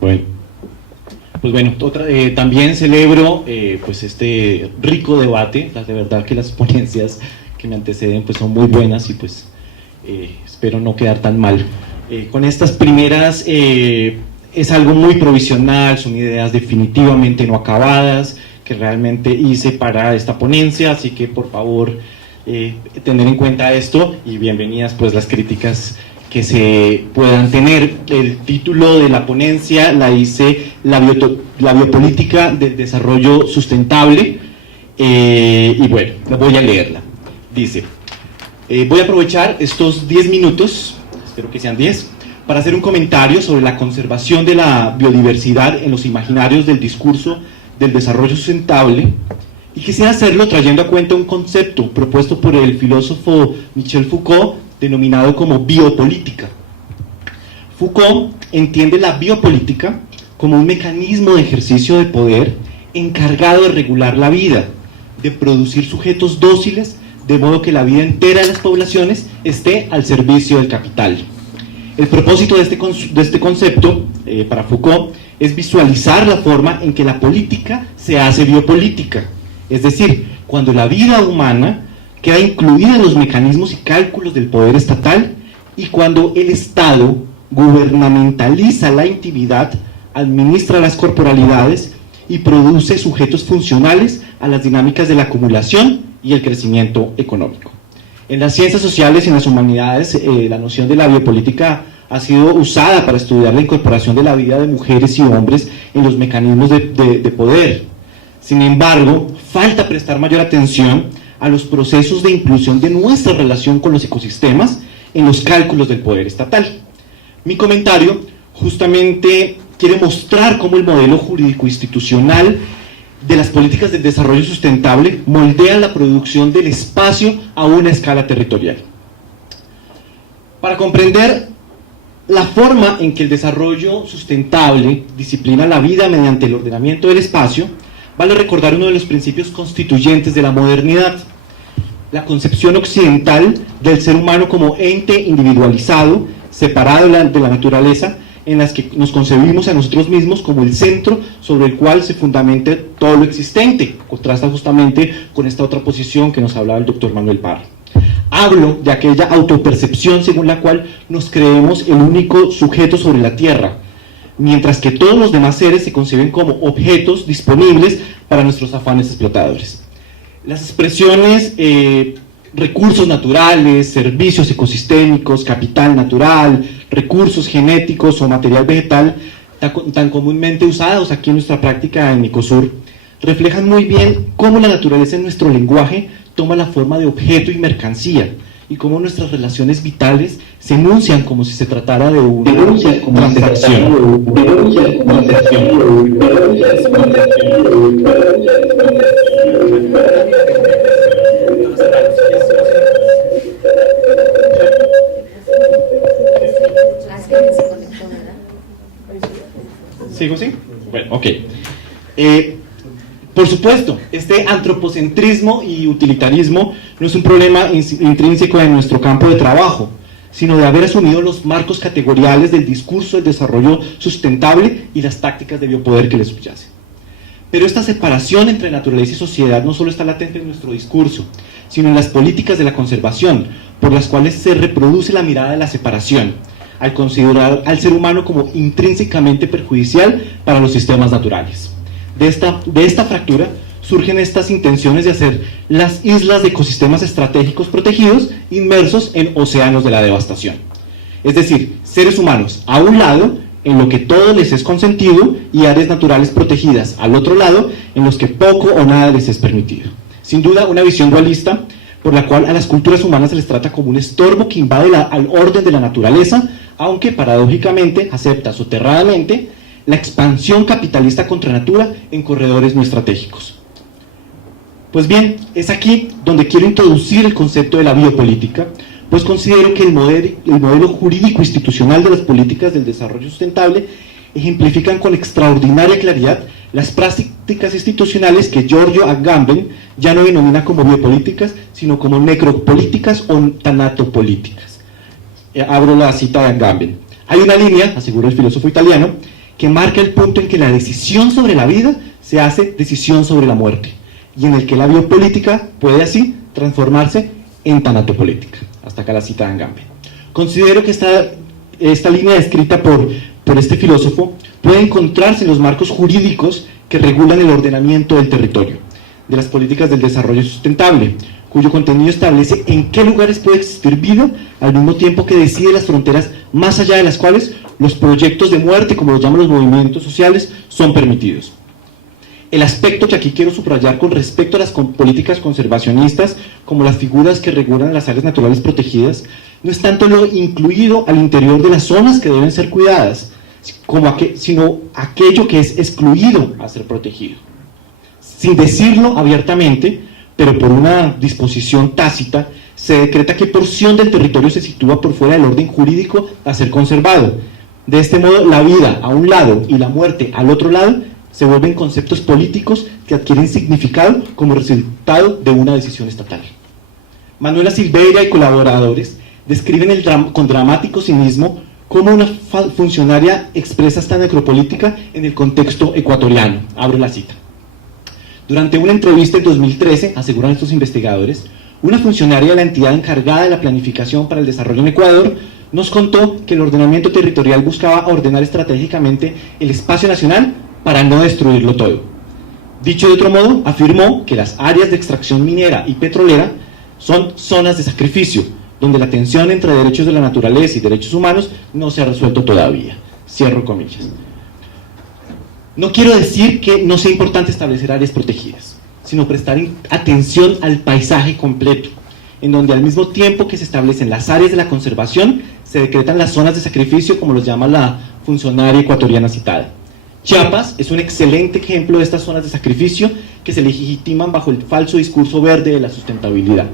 Bueno, pues bueno, también celebro pues este rico debate. De verdad que las ponencias que me anteceden pues son muy buenas y pues espero no quedar tan mal. Con estas primeras es algo muy provisional, son ideas definitivamente no acabadas que realmente hice para esta ponencia, así que por favor tener en cuenta esto y bienvenidas pues las críticas que se puedan tener. El título de la ponencia la hice la biopolítica del desarrollo sustentable, y bueno, voy a leerla. Dice, voy a aprovechar estos 10 minutos, espero que sean 10, para hacer un comentario sobre la conservación de la biodiversidad en los imaginarios del discurso del desarrollo sustentable, y quisiera hacerlo trayendo a cuenta un concepto propuesto por el filósofo Michel Foucault, denominado como biopolítica. Foucault entiende la biopolítica como un mecanismo de ejercicio de poder encargado de regular la vida, de producir sujetos dóciles, de modo que la vida entera de las poblaciones esté al servicio del capital. El propósito de este concepto, para Foucault, es visualizar la forma en que la política se hace biopolítica, es decir, cuando la vida humana queda incluida en los mecanismos y cálculos del poder estatal y cuando el Estado gubernamentaliza la intimidad, administra las corporalidades y produce sujetos funcionales a las dinámicas de la acumulación y el crecimiento económico. En las ciencias sociales y en las humanidades, la noción de la biopolítica ha sido usada para estudiar la incorporación de la vida de mujeres y hombres en los mecanismos de poder. Sin embargo, falta prestar mayor atención a los procesos de inclusión de nuestra relación con los ecosistemas en los cálculos del poder estatal. Mi comentario justamente quiere mostrar cómo el modelo jurídico-institucional de las políticas del desarrollo sustentable moldea la producción del espacio a una escala territorial. Para comprender la forma en que el desarrollo sustentable disciplina la vida mediante el ordenamiento del espacio, vale recordar uno de los principios constituyentes de la modernidad: la concepción occidental del ser humano como ente individualizado, separado de la naturaleza, en las que nos concebimos a nosotros mismos como el centro sobre el cual se fundamenta todo lo existente. Contrasta justamente con esta otra posición que nos hablaba el doctor Manuel Parra. Hablo de aquella autopercepción según la cual nos creemos el único sujeto sobre la Tierra, mientras que todos los demás seres se conciben como objetos disponibles para nuestros afanes explotadores. Las expresiones recursos naturales, servicios ecosistémicos, capital natural, recursos genéticos o material vegetal, tan comúnmente usados aquí en nuestra práctica en Ecosur, reflejan muy bien cómo la naturaleza en nuestro lenguaje toma la forma de objeto y mercancía, y cómo nuestras relaciones vitales se enuncian como si se tratara de una transacción. ¿Sigo así? Bueno, ok. Por supuesto, este antropocentrismo y utilitarismo no es un problema intrínseco de nuestro campo de trabajo, sino de haber asumido los marcos categoriales del discurso del desarrollo sustentable y las tácticas de biopoder que le subyacen. Pero esta separación entre naturaleza y sociedad no solo está latente en nuestro discurso, sino en las políticas de la conservación, por las cuales se reproduce la mirada de la separación, al considerar al ser humano como intrínsecamente perjudicial para los sistemas naturales. De esta fractura surgen estas intenciones de hacer las islas de ecosistemas estratégicos protegidos inmersos en océanos de la devastación. Es decir, seres humanos a un lado, en lo que todo les es consentido, y áreas naturales protegidas al otro lado, en los que poco o nada les es permitido. Sin duda, una visión dualista por la cual a las culturas humanas se les trata como un estorbo que invade al orden de la naturaleza, aunque paradójicamente acepta soterradamente la expansión capitalista contra natura en corredores no estratégicos. Pues bien, es aquí donde quiero introducir el concepto de la biopolítica, pues considero que el modelo jurídico institucional de las políticas del desarrollo sustentable ejemplifican con extraordinaria claridad las prácticas institucionales que Giorgio Agamben ya no denomina como biopolíticas, sino como necropolíticas o tanatopolíticas. Abro la cita de Agamben. Hay una línea, asegura el filósofo italiano, que marca el punto en que la decisión sobre la vida se hace decisión sobre la muerte, y en el que la biopolítica puede así transformarse en tanatopolítica. Hasta acá la cita de Agamben. Considero que esta línea descrita por este filósofo puede encontrarse en los marcos jurídicos que regulan el ordenamiento del territorio, de las políticas del desarrollo sustentable, cuyo contenido establece en qué lugares puede existir vida, al mismo tiempo que decide las fronteras más allá de las cuales los proyectos de muerte, como los llaman los movimientos sociales, son permitidos. El aspecto que aquí quiero subrayar con respecto a las políticas conservacionistas, como las figuras que regulan las áreas naturales protegidas, no es tanto lo incluido al interior de las zonas que deben ser cuidadas, sino aquello que es excluido a ser protegido. Sin decirlo abiertamente, pero por una disposición tácita, se decreta qué porción del territorio se sitúa por fuera del orden jurídico a ser conservado. De este modo, la vida a un lado y la muerte al otro lado se vuelven conceptos políticos que adquieren significado como resultado de una decisión estatal. Manuela Silveira y colaboradores describen con dramático cinismo cómo una funcionaria expresa esta necropolítica en el contexto ecuatoriano. Abro la cita. Durante una entrevista en 2013, aseguran estos investigadores, una funcionaria de la entidad encargada de la planificación para el desarrollo en Ecuador nos contó que el ordenamiento territorial buscaba ordenar estratégicamente el espacio nacional para no destruirlo todo. Dicho de otro modo, afirmó que las áreas de extracción minera y petrolera son zonas de sacrificio, donde la tensión entre derechos de la naturaleza y derechos humanos no se ha resuelto todavía. Cierro comillas. No quiero decir que no sea importante establecer áreas protegidas, sino prestar atención al paisaje completo, en donde al mismo tiempo que se establecen las áreas de la conservación, se decretan las zonas de sacrificio, como los llama la funcionaria ecuatoriana citada. Chiapas es un excelente ejemplo de estas zonas de sacrificio que se legitiman bajo el falso discurso verde de la sustentabilidad.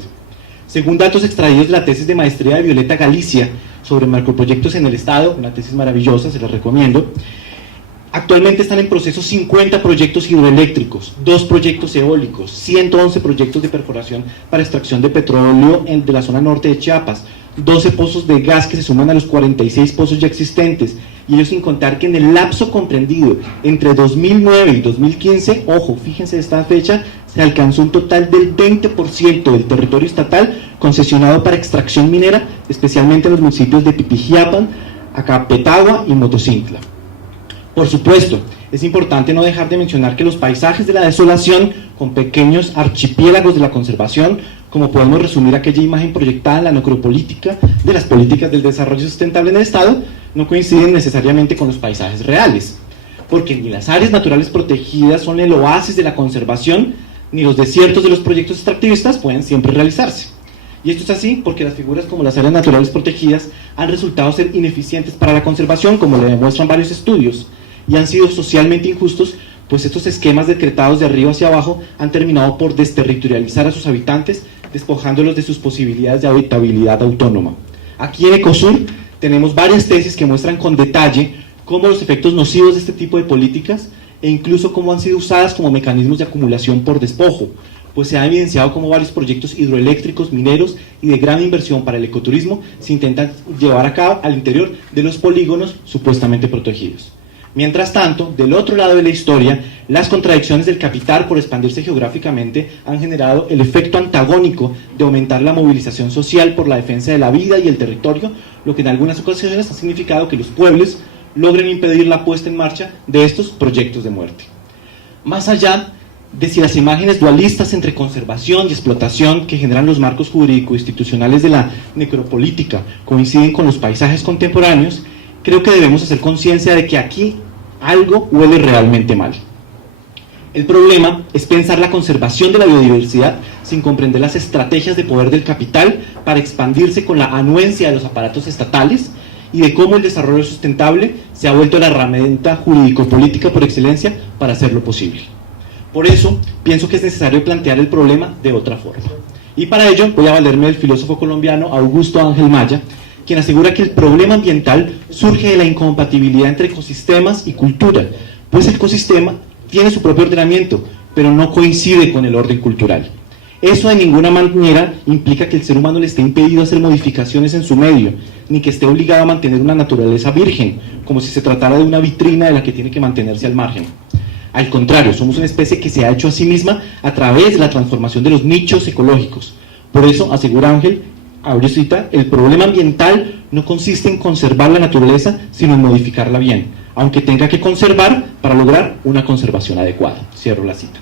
Según datos extraídos de la tesis de maestría de Violeta Galicia sobre macroproyectos en el Estado, una tesis maravillosa, se la recomiendo, actualmente están en proceso 50 proyectos hidroeléctricos, 2 proyectos eólicos, 111 proyectos de perforación para extracción de petróleo de la zona norte de Chiapas, 12 pozos de gas que se suman a los 46 pozos ya existentes, y ello sin contar que en el lapso comprendido entre 2009 y 2015, ojo, fíjense esta fecha, se alcanzó un total del 20% del territorio estatal concesionado para extracción minera, especialmente en los municipios de Pipijiapan, Acapetagua y Motocintla. Por supuesto, es importante no dejar de mencionar que los paisajes de la desolación, con pequeños archipiélagos de la conservación, como podemos resumir aquella imagen proyectada en la necropolítica de las políticas del desarrollo sustentable en el Estado, no coinciden necesariamente con los paisajes reales, porque ni las áreas naturales protegidas son el oasis de la conservación, ni los desiertos de los proyectos extractivistas pueden siempre realizarse. Y esto es así porque las figuras como las áreas naturales protegidas han resultado ser ineficientes para la conservación, como le demuestran varios estudios, y han sido socialmente injustos, pues estos esquemas decretados de arriba hacia abajo han terminado por desterritorializar a sus habitantes, despojándolos de sus posibilidades de habitabilidad autónoma. Aquí en Ecosur tenemos varias tesis que muestran con detalle cómo los efectos nocivos de este tipo de políticas e incluso cómo han sido usadas como mecanismos de acumulación por despojo, pues se ha evidenciado cómo varios proyectos hidroeléctricos, mineros y de gran inversión para el ecoturismo se intentan llevar a cabo al interior de los polígonos supuestamente protegidos. Mientras tanto, del otro lado de la historia, las contradicciones del capital por expandirse geográficamente han generado el efecto antagónico de aumentar la movilización social por la defensa de la vida y el territorio, lo que en algunas ocasiones ha significado que los pueblos logren impedir la puesta en marcha de estos proyectos de muerte. Más allá de si las imágenes dualistas entre conservación y explotación que generan los marcos jurídico-institucionales de la necropolítica coinciden con los paisajes contemporáneos, creo que debemos hacer conciencia de que aquí algo huele realmente mal. El problema es pensar la conservación de la biodiversidad sin comprender las estrategias de poder del capital para expandirse con la anuencia de los aparatos estatales y de cómo el desarrollo sustentable se ha vuelto la herramienta jurídico-política por excelencia para hacerlo posible. Por eso, pienso que es necesario plantear el problema de otra forma. Y para ello voy a valerme del filósofo colombiano Augusto Ángel Maya, quien asegura que el problema ambiental surge de la incompatibilidad entre ecosistemas y cultura, pues el ecosistema tiene su propio ordenamiento, pero no coincide con el orden cultural. Eso de ninguna manera implica que el ser humano le esté impedido hacer modificaciones en su medio, ni que esté obligado a mantener una naturaleza virgen, como si se tratara de una vitrina de la que tiene que mantenerse al margen. Al contrario, somos una especie que se ha hecho a sí misma a través de la transformación de los nichos ecológicos. Por eso, asegura Ángel, abro cita, el problema ambiental no consiste en conservar la naturaleza, sino en modificarla bien, aunque tenga que conservar para lograr una conservación adecuada. Cierro la cita.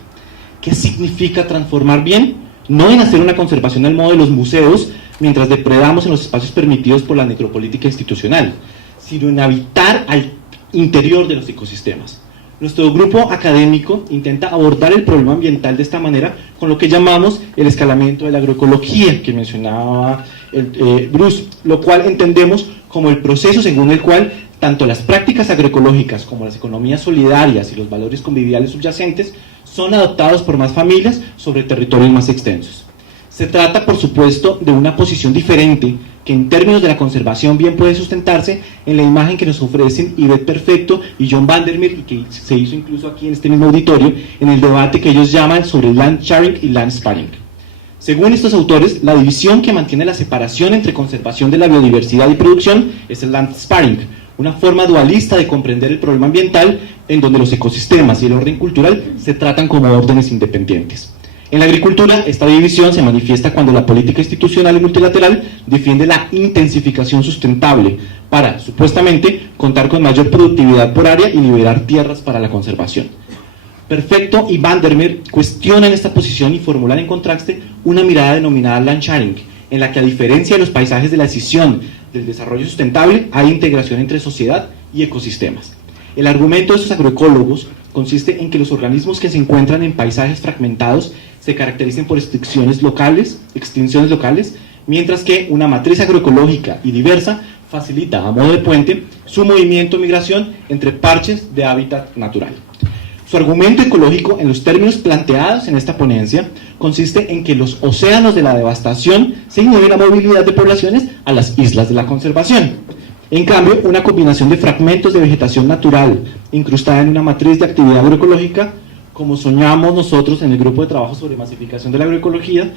¿Qué significa transformar bien? No en hacer una conservación al modo de los museos mientras depredamos en los espacios permitidos por la necropolítica institucional, sino en habitar al interior de los ecosistemas. Nuestro grupo académico intenta abordar el problema ambiental de esta manera con lo que llamamos el escalamiento de la agroecología que mencionaba Bruce, lo cual entendemos como el proceso según el cual tanto las prácticas agroecológicas como las economías solidarias y los valores conviviales subyacentes son adoptados por más familias sobre territorios más extensos. Se trata, por supuesto, de una posición diferente que en términos de la conservación bien puede sustentarse en la imagen que nos ofrecen Yvette Perfecto y John Vandermeer, y que se hizo incluso aquí en este mismo auditorio, en el debate que ellos llaman sobre land sharing y land sparing. Según estos autores, la división que mantiene la separación entre conservación de la biodiversidad y producción es el land sparing, una forma dualista de comprender el problema ambiental en donde los ecosistemas y el orden cultural se tratan como órdenes independientes. En la agricultura, esta división se manifiesta cuando la política institucional y multilateral defiende la intensificación sustentable para, supuestamente, contar con mayor productividad por área y liberar tierras para la conservación. Perfecto y Vandermeer cuestionan esta posición y formulan en contraste una mirada denominada land sharing, en la que a diferencia de los paisajes de la decisión del desarrollo sustentable, hay integración entre sociedad y ecosistemas. El argumento de estos agroecólogos consiste en que los organismos que se encuentran en paisajes fragmentados se caracterizan por extinciones locales, mientras que una matriz agroecológica y diversa facilita, a modo de puente, su movimiento o migración entre parches de hábitat natural. Su argumento ecológico, en los términos planteados en esta ponencia, consiste en que los océanos de la devastación se inhiben la movilidad de poblaciones a las islas de la conservación. En cambio, una combinación de fragmentos de vegetación natural incrustada en una matriz de actividad agroecológica, como soñamos nosotros en el grupo de trabajo sobre masificación de la agroecología,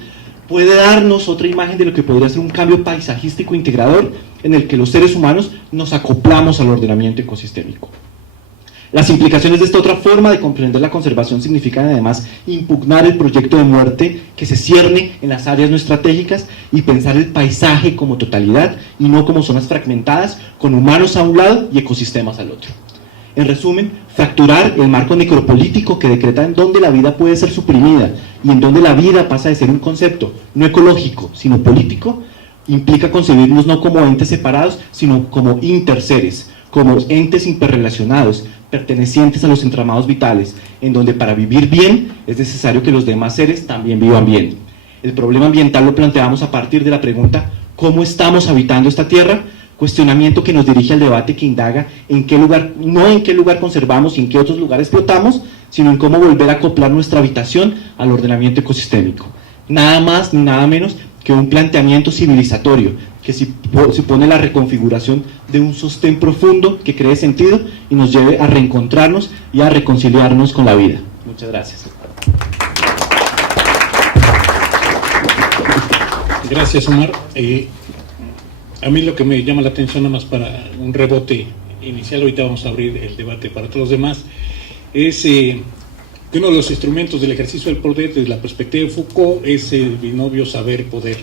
puede darnos otra imagen de lo que podría ser un cambio paisajístico integrador en el que los seres humanos nos acoplamos al ordenamiento ecosistémico. Las implicaciones de esta otra forma de comprender la conservación significan además impugnar el proyecto de muerte que se cierne en las áreas no estratégicas y pensar el paisaje como totalidad y no como zonas fragmentadas con humanos a un lado y ecosistemas al otro. En resumen, fracturar el marco necropolítico que decreta en dónde la vida puede ser suprimida y en dónde la vida pasa de ser un concepto no ecológico sino político implica concebirnos no como entes separados sino como interseres, como entes interrelacionados, pertenecientes a los entramados vitales, en donde para vivir bien es necesario que los demás seres también vivan bien. El problema ambiental lo planteamos a partir de la pregunta ¿cómo estamos habitando esta tierra? Cuestionamiento que nos dirige al debate que indaga en qué lugar, no en qué lugar conservamos y en qué otros lugares explotamos, sino en cómo volver a acoplar nuestra habitación al ordenamiento ecosistémico. Nada más ni nada menos que un planteamiento civilizatorio que supone la reconfiguración de un sostén profundo que cree sentido y nos lleve a reencontrarnos y a reconciliarnos con la vida. Muchas gracias. Gracias, Omar. A mí lo que me llama la atención, nada más para un rebote inicial, ahorita vamos a abrir el debate para todos los demás, es que uno de los instrumentos del ejercicio del poder desde la perspectiva de Foucault es el binomio saber-poder.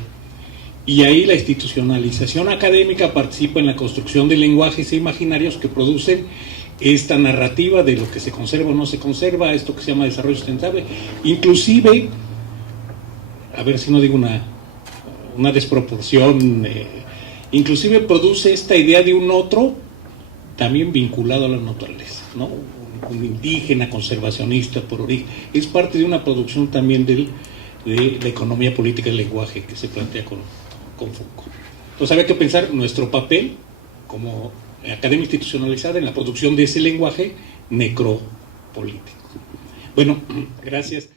Y ahí la institucionalización académica participa en la construcción de lenguajes e imaginarios que producen esta narrativa de lo que se conserva o no se conserva, esto que se llama desarrollo sustentable, inclusive, a ver si no digo una desproporción, inclusive produce esta idea de un otro también vinculado a la naturaleza, ¿no? Un indígena, conservacionista por origen, es parte de una producción también de la economía política del lenguaje que se plantea con Foucault. Entonces había que pensar nuestro papel como academia institucionalizada en la producción de ese lenguaje necropolítico. Bueno, gracias.